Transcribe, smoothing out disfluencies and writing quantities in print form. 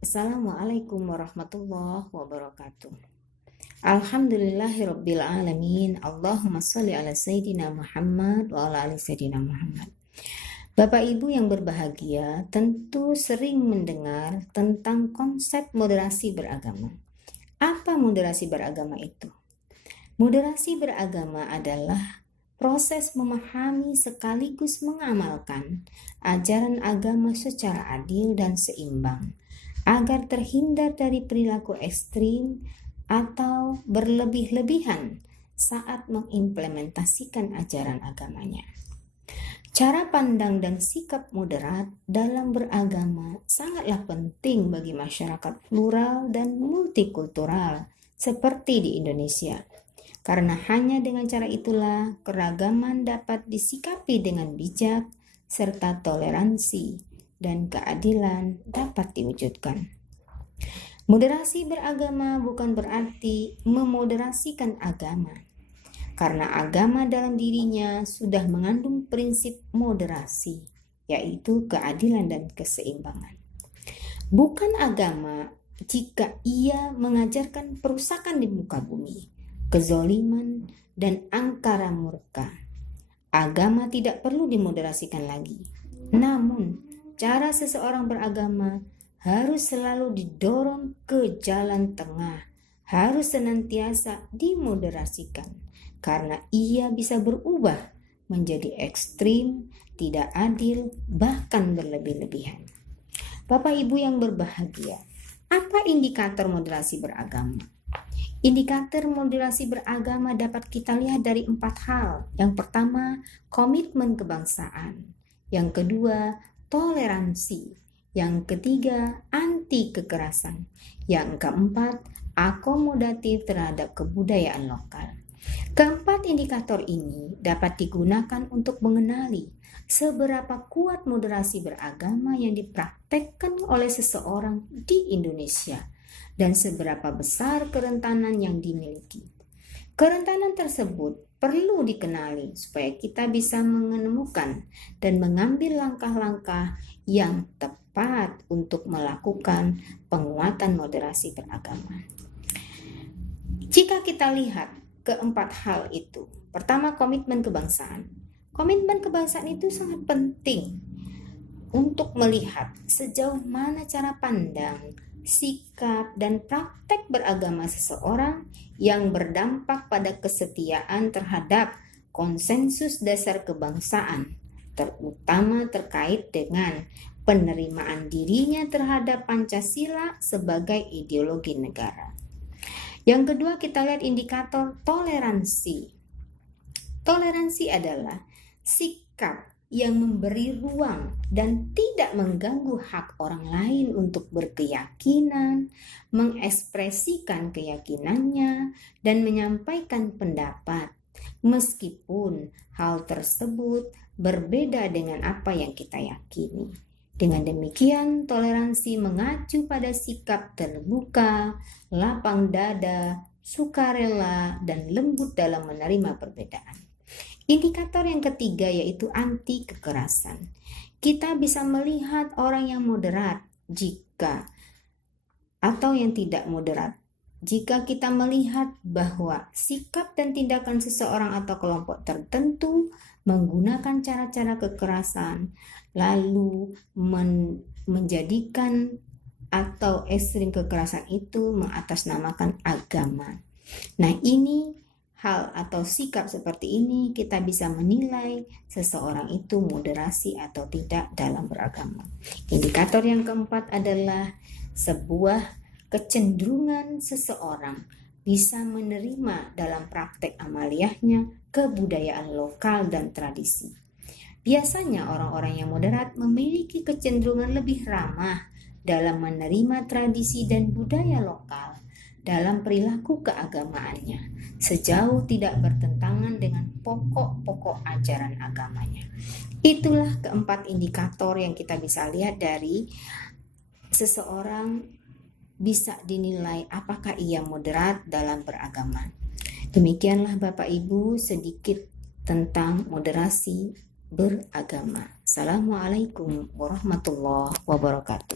Assalamualaikum warahmatullahi wabarakatuh. Alhamdulillahirabbil alamin. Allahumma shalli ala sayyidina Muhammad wa ala ali sayyidina Muhammad. Bapak Ibu yang berbahagia, tentu sering mendengar tentang konsep moderasi beragama. Apa moderasi beragama itu? Moderasi beragama adalah proses memahami sekaligus mengamalkan ajaran agama secara adil dan seimbang, agar terhindar dari perilaku ekstrim atau berlebih-lebihan saat mengimplementasikan ajaran agamanya. Cara pandang dan sikap moderat dalam beragama sangatlah penting bagi masyarakat plural dan multikultural seperti di Indonesia. Karena hanya dengan cara itulah keragaman dapat disikapi dengan bijak serta toleransi dan keadilan dapat diwujudkan. Moderasi beragama bukan berarti memoderasikan agama, karena agama dalam dirinya sudah mengandung prinsip moderasi, yaitu keadilan dan keseimbangan. Bukan agama jika ia mengajarkan perusakan di muka bumi, kezoliman, dan angkara murka. Agama tidak perlu dimoderasikan lagi. Namun, cara seseorang beragama harus selalu didorong ke jalan tengah, harus senantiasa dimoderasikan, karena ia bisa berubah menjadi ekstrim, tidak adil, bahkan berlebih-lebihan. Bapak Ibu yang berbahagia, apa indikator moderasi beragama? Indikator moderasi beragama dapat kita lihat dari 4 hal. Yang pertama, komitmen kebangsaan. Yang kedua, toleransi. Yang ketiga, anti kekerasan. Yang keempat, akomodatif terhadap kebudayaan lokal. Keempat indikator ini dapat digunakan untuk mengenali seberapa kuat moderasi beragama yang dipraktekkan oleh seseorang di Indonesia dan seberapa besar kerentanan yang dimiliki. Kerentanan tersebut perlu dikenali supaya kita bisa menemukan dan mengambil langkah-langkah yang tepat untuk melakukan penguatan moderasi beragama. Jika kita lihat keempat hal itu, pertama, komitmen kebangsaan. Komitmen kebangsaan itu sangat penting untuk melihat sejauh mana cara pandang, sikap, dan praktek beragama seseorang yang berdampak pada kesetiaan terhadap konsensus dasar kebangsaan, terutama terkait dengan penerimaan dirinya terhadap Pancasila sebagai ideologi negara. Yang kedua, kita lihat indikator toleransi. Toleransi adalah sikap yang memberi ruang dan tidak mengganggu hak orang lain untuk berkeyakinan, mengekspresikan keyakinannya, dan menyampaikan pendapat, meskipun hal tersebut berbeda dengan apa yang kita yakini. Dengan demikian, toleransi mengacu pada sikap terbuka, lapang dada, sukarela, dan lembut dalam menerima perbedaan. Indikator yang ketiga yaitu anti kekerasan. Kita bisa melihat orang yang moderat atau yang tidak moderat. Jika kita melihat bahwa sikap dan tindakan seseorang atau kelompok tertentu menggunakan cara-cara kekerasan, lalu menjadikan atau ekstrim kekerasan itu mengatasnamakan agama. Nah, ini hal atau sikap seperti ini kita bisa menilai seseorang itu moderasi atau tidak dalam beragama. Indikator yang keempat adalah sebuah kecenderungan seseorang bisa menerima dalam praktek amaliyahnya kebudayaan lokal dan tradisi. Biasanya orang-orang yang moderat memiliki kecenderungan lebih ramah dalam menerima tradisi dan budaya lokal dalam perilaku keagamaannya, sejauh tidak bertentangan dengan pokok-pokok ajaran agamanya. Itulah keempat indikator yang kita bisa lihat dari seseorang bisa dinilai apakah ia moderat dalam beragama. Demikianlah Bapak Ibu sedikit tentang moderasi beragama. Assalamualaikum warahmatullahi wabarakatuh.